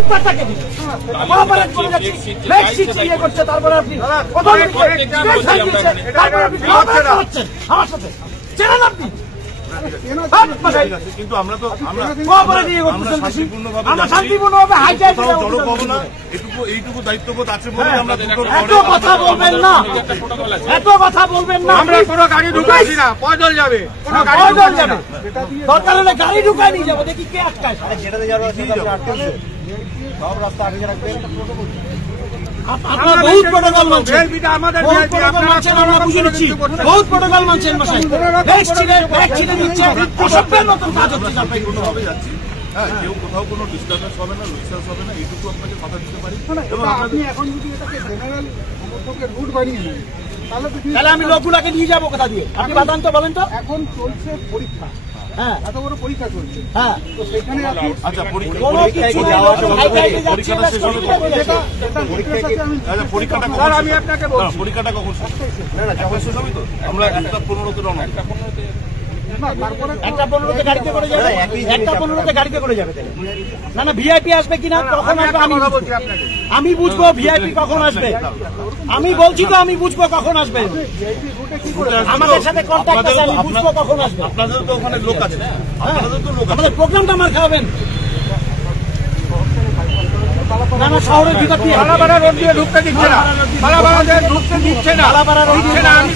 উত্তরটাকে দিন। কোঅপারেট করে যাচ্ছি, মেক্সিক ইয়ে করছে, তারপরে আপনি তারপরে আপনি কোঅপারেট করছেন আমার সাথে, চেনেন আপনি? কিন্তু আমরা তো শান্তিপূর্ণভাবে হাইজাইক এইটুকু দায়িত্ববোধ আছে বলে আমরা এত কথা বলবেন না, এত কথা বলবেন না। আমরা কোনো গাড়ি ঢুকাচ্ছি না, পয়দল যাবে, পয়দল যাবে, দরকার হলে গাড়ি ঢুকায় নিয়ে যাবো, দেখি কে আটকায়। সব রাস্তা আটকে রাখবেন। আপনারা বহুত প্রোটোকল মানছেন, আমরা বুঝে নিচ্ছি, বহুত প্রোটোকল মানছেন। অসভ্যের মতন কাজ হচ্ছে। হ্যাঁ, কেউ কোথাও কোনো ডিস্টার্বেন্স হবে না, লুইসার্স হবে না, এইটুকু আপনাকে কথা দিতে পারি। আপনি এখন যদি এটাকে জেনারেল সমর্থকের রুট বানিয়ে নেন তাহলে আমি লোকগুলাকে নিয়ে যাবো কোথা দিয়ে? আপনি বাদান তো বলেন তো। এখন চলছে পরীক্ষা, হ্যাঁ এত বড় পরীক্ষা চলছে, হ্যাঁ, তো সেখানে আপনি আচ্ছা পরীক্ষাটা আমি আপনাকে বলছি পরীক্ষাটা কখন শেষ হবে? তো আমরা 1:15 রওনা। 1:15 গাড়িতে করে যাবে, 1:15 গাড়িতে করে যাবে। না না, ভিআইপি আসবে কিনা, কখন আসবে আমি বুঝবো, ভিআইপি কখন আসবে আমি বলছি তো, আমি বুঝবো কখন আসবে। আমাদের সাথে কন্ট্যাক্ট আছে, আমি বুঝবো কখন আসবে। আপনাদের তো ওখানে লোক আছে, আপনাদের তো লোক আছে, আমাদের প্রোগ্রামটা আমার খাওয়াবেন। না না, শহরের ভিতর দিয়ে পালাপাড়া রোড দিয়ে ঢুকতে দিচ্ছে না, পালাপাড়া ঢুকতে দিচ্ছে না, আমি